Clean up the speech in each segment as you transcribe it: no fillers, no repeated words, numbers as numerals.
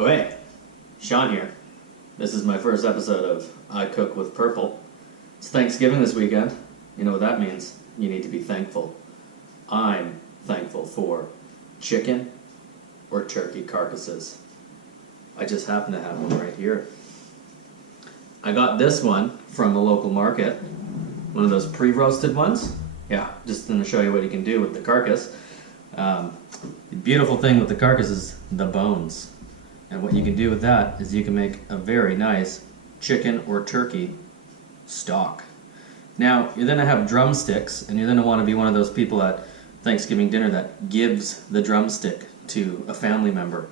Oh hey, Sean here. This is my first episode of I Cook with Purple. It's Thanksgiving this weekend. You know what that means. You need to be thankful. I'm thankful for chicken or turkey carcasses. I just happen to have one right here. I got this one from a local market. One of those pre-roasted ones. Yeah, just going to show you what you can do with the carcass. The beautiful thing with the carcass is the bones. And what you can do with that is you can make a very nice chicken or turkey stock. Now, you're going to have drumsticks, and you're going to want to be one of those people at Thanksgiving dinner that gives the drumstick to a family member.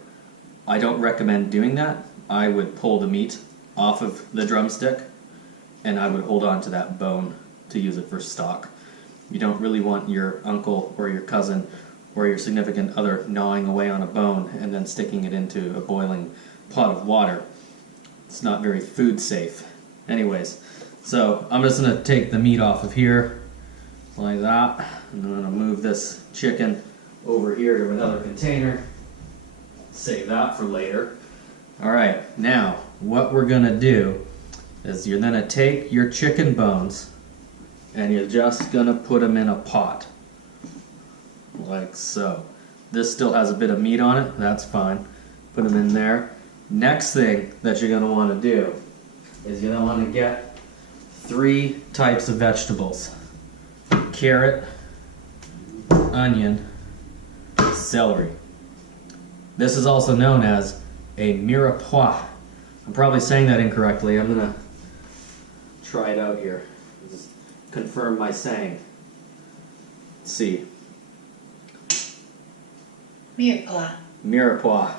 I don't recommend doing that. I would pull the meat off of the drumstick, and I would hold on to that bone to use it for stock. You don't really want your uncle or your cousin or your significant other gnawing away on a bone and then sticking it into a boiling pot of water. It's not very food safe. Anyways, so I'm just going to take the meat off of here like that, and I'm going to move this chicken over here to another container. Save that for later. Alright, now what we're going to do is you're going to take your chicken bones and you're just going to put them in a pot. Like so. This still has a bit of meat on it, that's fine. Put them in there. Next thing that you're going to want to do is you're going to want to get 3 types of vegetables. Carrot, onion, celery. This is also known as a mirepoix. I'm probably saying that incorrectly. I'm going to try it out here. Just confirm my saying. Let's see. Mirepoix. Mirepoix.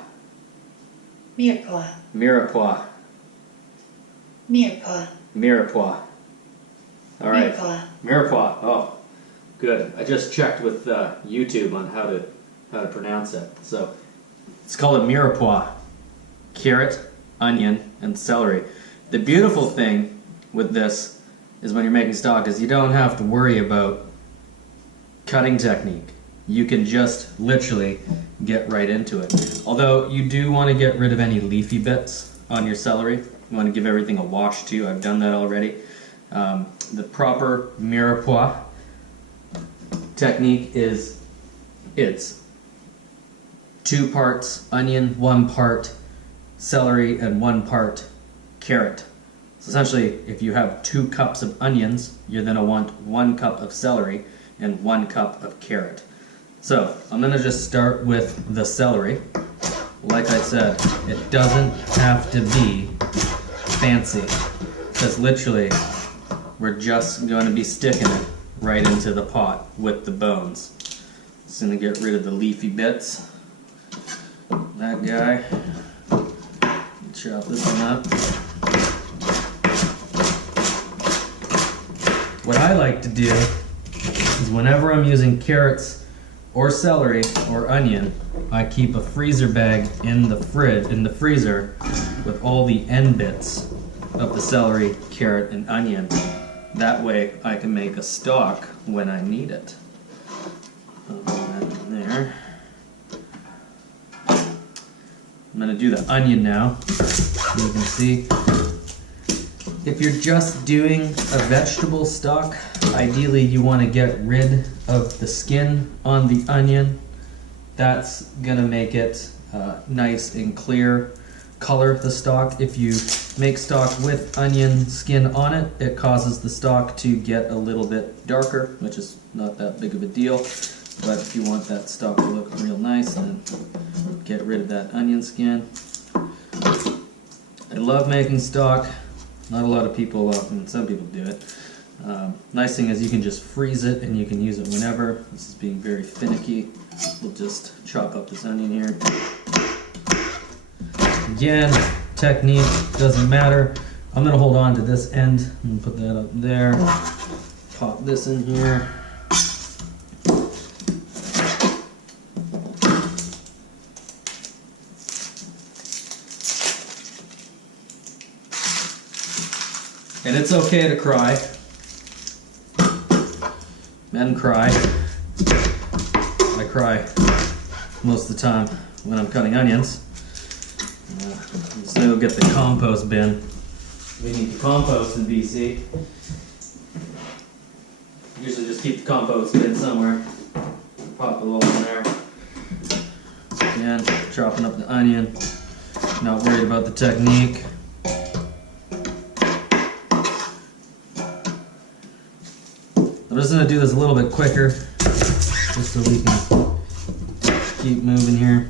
Mirepoix. Mirepoix. Mirepoix. Mirepoix. All right. Mirepoix. Mirepoix. Oh, good. I just checked with YouTube on how to pronounce it. So it's called a mirepoix. Carrot, onion, and celery. The beautiful thing with this is when you're making stock is you don't have to worry about cutting technique. You can just literally get right into it. Although you do want to get rid of any leafy bits on your celery. You want to give everything a wash too. I've done that already. The proper mirepoix technique is it's 2 parts onion, 1 part celery, and 1 part carrot. So essentially, if you have 2 cups of onions, you're going to want 1 cup of celery and 1 cup of carrot. So I'm going to just start with the celery. Like I said, it doesn't have to be fancy, because literally we're just going to be sticking it right into the pot with the bones. Just going to get rid of the leafy bits. That guy. Chop this one up. What I like to do is whenever I'm using carrots or celery or onion, I keep a freezer bag in the freezer with all the end bits of the celery, carrot, and onion. That way I can make a stock when I need it. Put that in there. I'm going to do the onion now. So you can see, if you're just doing a vegetable stock, ideally you want to get rid of the skin on the onion. That's going to make it nice and clear color, the stock. If you make stock with onion skin on it, it causes the stock to get a little bit darker, which is not that big of a deal. But if you want that stock to look real nice, then get rid of that onion skin. I love making stock. Not a lot of people, some people do it. Nice thing is you can just freeze it and you can use it whenever. This is being very finicky. We'll just chop up this onion here. Again, technique doesn't matter. I'm going to hold on to this end and put that up there. Pop this in here. And it's okay to cry. Men cry. I cry most of the time when I'm cutting onions. Just gonna go get the compost bin. We need to compost in BC. Usually just keep the compost bin somewhere. Pop a little in there. Again, chopping up the onion. Not worried about the technique. I'm just gonna do this a little bit quicker, just so we can keep moving here.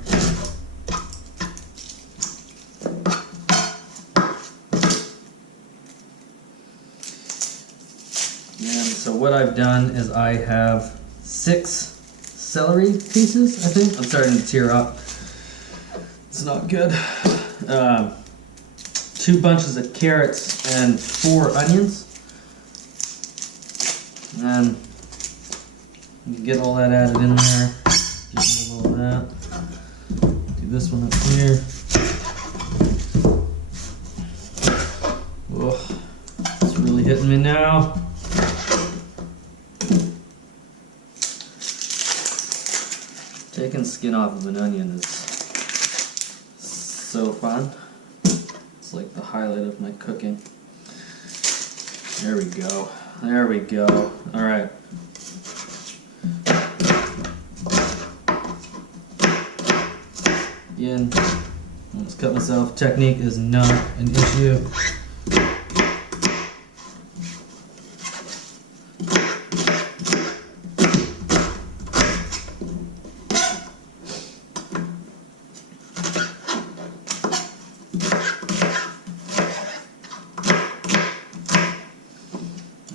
And so what I've done is I have 6 celery pieces, I think. I'm starting to tear up. It's not good. 2 bunches of carrots and 4 onions. And then you can get all that added in there. Get rid of all that. Do this one up here. Oh, it's really hitting me now. Taking skin off of an onion is so fun. It's like the highlight of my cooking. There we go. There we go. All right. Again, almost cut myself. Technique is not an issue.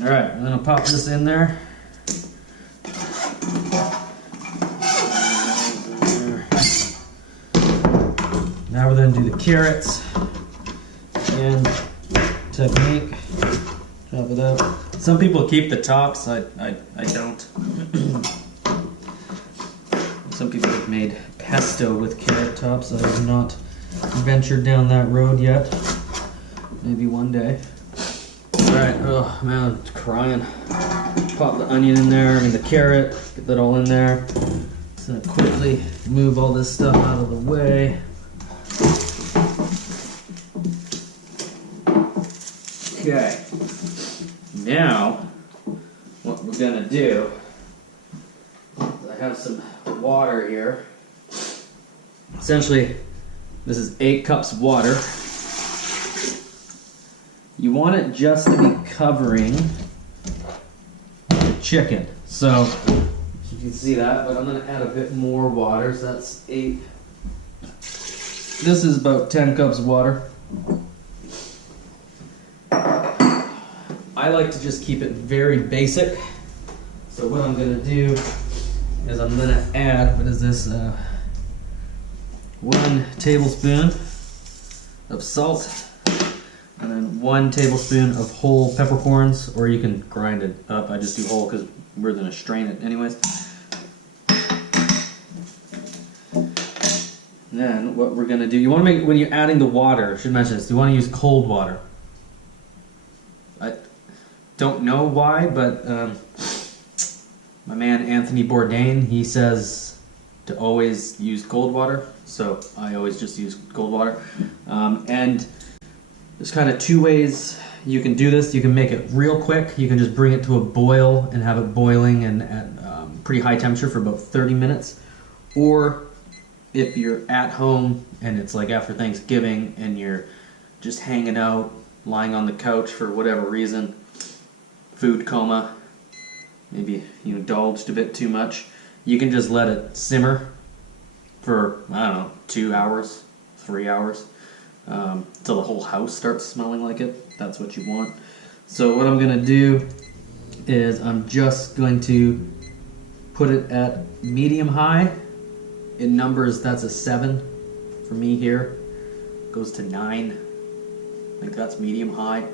Alright, I'm going to pop this in there. Now we're going to do the carrots. And technique. Chop it up. Some people keep the tops, I don't. Some people have made pesto with carrot tops. I have not ventured down that road yet. Maybe one day. Alright, oh man, I'm crying. Pop the onion in there, the carrot, get that all in there. Just gonna quickly move all this stuff out of the way. Okay. Now, what we're gonna do, I have some water here. Essentially, this is 8 cups of water. You want it just to be covering the chicken. So, you can see that, but I'm going to add a bit more water, so that's 8. This is about 10 cups of water. I like to just keep it very basic. So what I'm going to do is I'm going to add, what is this, 1 tablespoon of salt. And then 1 tablespoon of whole peppercorns, or you can grind it up. I just do whole because we're going to strain it anyways. And then what we're going to do, you want to make, when you're adding the water, I should mention this, you want to use cold water. I don't know why, but my man Anthony Bourdain, he says to always use cold water. So I always just use cold water. And there's kind of 2 ways you can do this. You can make it real quick. You can just bring it to a boil and have it boiling and at pretty high temperature for about 30 minutes. Or if you're at home and it's like after Thanksgiving and you're just hanging out, lying on the couch for whatever reason, food coma, maybe you indulged a bit too much, you can just let it simmer for, I don't know, 2 hours, 3 hours. Until the whole house starts smelling like it. That's what you want. So what I'm going to do is I'm just going to put it at medium high. In numbers, that's a 7 for me here. Goes to 9. I think that's medium high.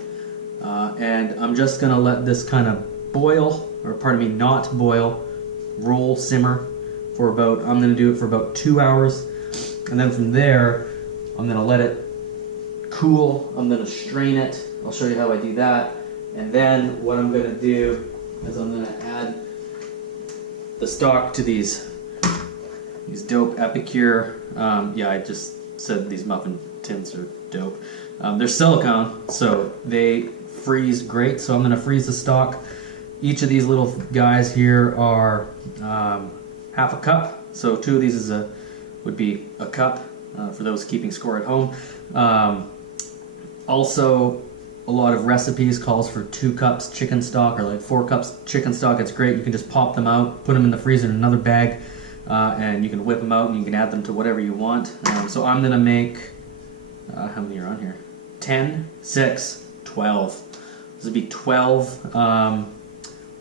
And I'm just going to let this kind of boil, or pardon me, not boil, roll, simmer for about, I'm going to do it for about 2 hours. And then from there, I'm going to let it cool. I'm going to strain it. I'll show you how I do that. And then what I'm going to do is I'm going to add the stock to these dope Epicure. Yeah, I just said these muffin tins are dope. They're silicone, so they freeze great. So I'm going to freeze the stock. Each of these little guys here are half a cup. So 2 of these would be a cup for those keeping score at home. Also, a lot of recipes calls for 2 cups chicken stock or like 4 cups chicken stock. It's great. You can just pop them out, put them in the freezer in another bag, and you can whip them out and you can add them to whatever you want. So I'm going to make, how many are on here? 10, 6, 12. This would be 12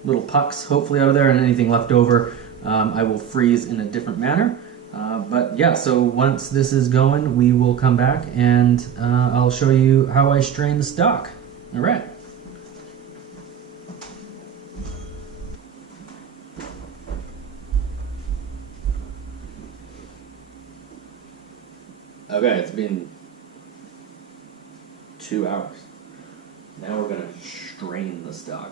little pucks hopefully out of there, and anything left over I will freeze in a different manner. But yeah, so once this is going, we will come back and I'll show you how I strain the stock. All right. Okay, it's been 2 hours. Now we're gonna strain the stock.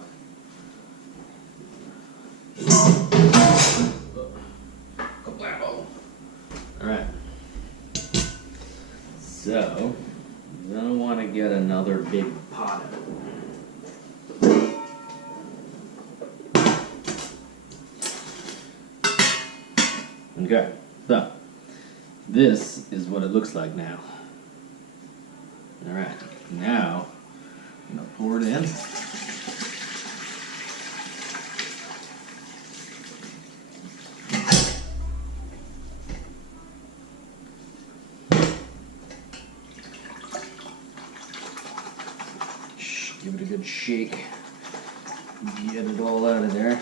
Alright. So, you're gonna want to get another big pot of it. Okay, so this is what it looks like now. Alright, now I'm gonna pour it in. Give it a good shake. Get it all out of there.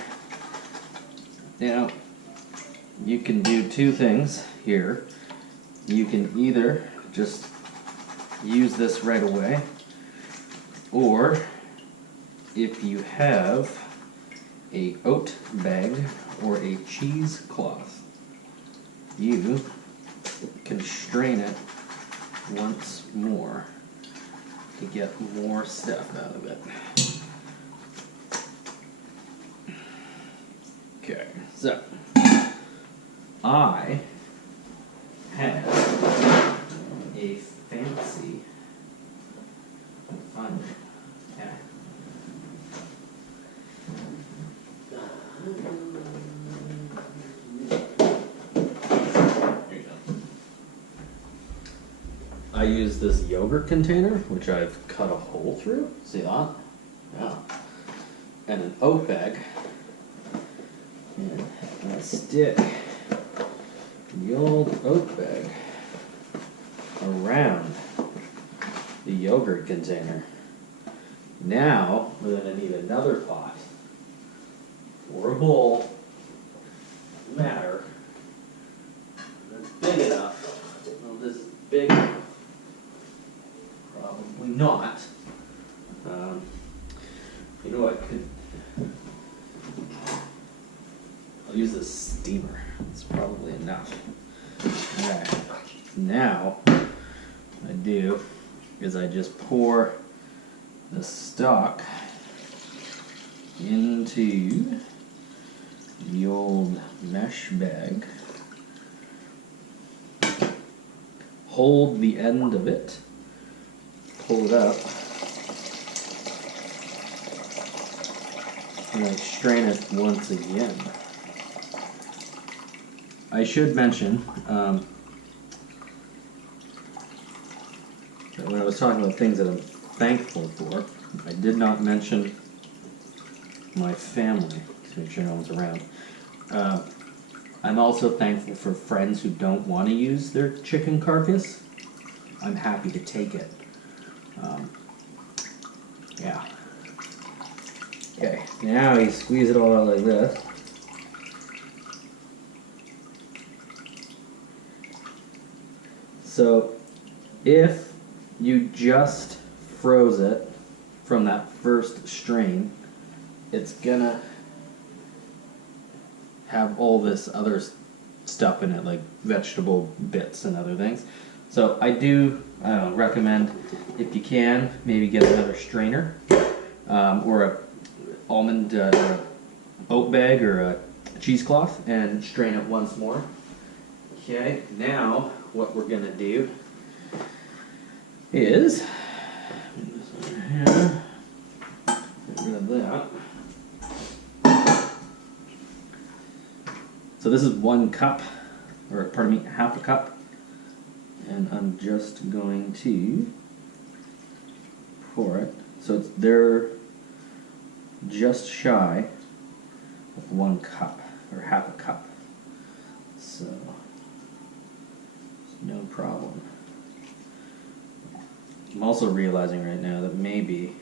Now, you can do 2 things here. You can either just use this right away, or if you have a oat bag or a cheesecloth, you can strain it once more to get more stuff out of it. Okay, so I have a fancy, fun, yeah. There you go. I use this yogurt container, which I've cut a hole through. See that? Yeah. And an oat bag. And I stick the old oat bag around the yogurt container. Now we're going to need another pot or a bowl, doesn't matter, that's big enough. Well, this is big, probably not. You know what? I'll use this steamer. It's probably enough. Alright. Now, what I do is I just pour the stock into the old mesh bag. Hold the end of it. Pull it up. And I strain it once again. I should mention that when I was talking about things that I'm thankful for, I did not mention my family, to make sure no one's around. I'm also thankful for friends who don't want to use their chicken carcass. I'm happy to take it. Yeah. Okay, now you squeeze it all out like this. So, if you just froze it from that first strain, it's gonna have all this other stuff in it, like vegetable bits and other things. So I do recommend, if you can, maybe get another strainer, or a almond or a oat bag or a cheesecloth, and strain it once more. Okay, now what we're gonna do is, this over here, get rid of that. So this is 1 cup, or pardon me, half a cup, and I'm just going to pour it. So they're just shy of 1 cup, or half a cup. So it's no problem. I'm also realizing right now that maybe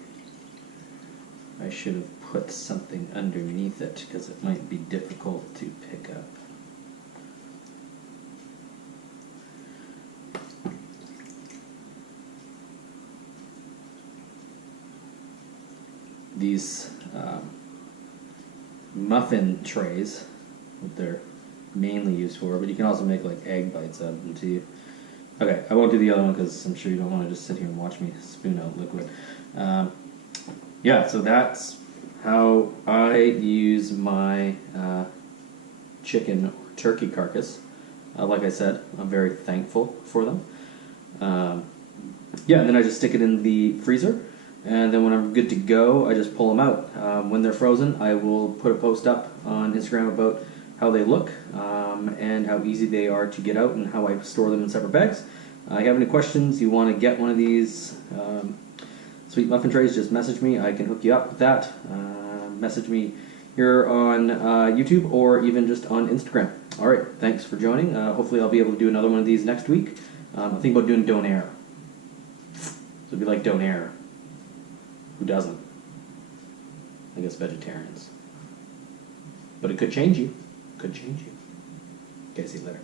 I should have put something underneath it because it might be difficult to pick up. These muffin trays, what they're mainly used for, but you can also make like egg bites out of them too. Okay, I won't do the other one because I'm sure you don't want to just sit here and watch me spoon out liquid. Yeah, so that's how I use my chicken or turkey carcass. Like I said, I'm very thankful for them. Yeah, and then I just stick it in the freezer, and then when I'm good to go, I just pull them out. When they're frozen, I will put a post up on Instagram about how they look and how easy they are to get out and how I store them in separate bags. If you have any questions, you want to get one of these sweet muffin trays, just message me. I can hook you up with that. Message me here on YouTube or even just on Instagram. All right, thanks for joining. Hopefully I'll be able to do another one of these next week. I'm thinking about doing donair. So it'd be like donair. Who doesn't? I guess vegetarians. But it could change you. Could change you. Okay, see you later.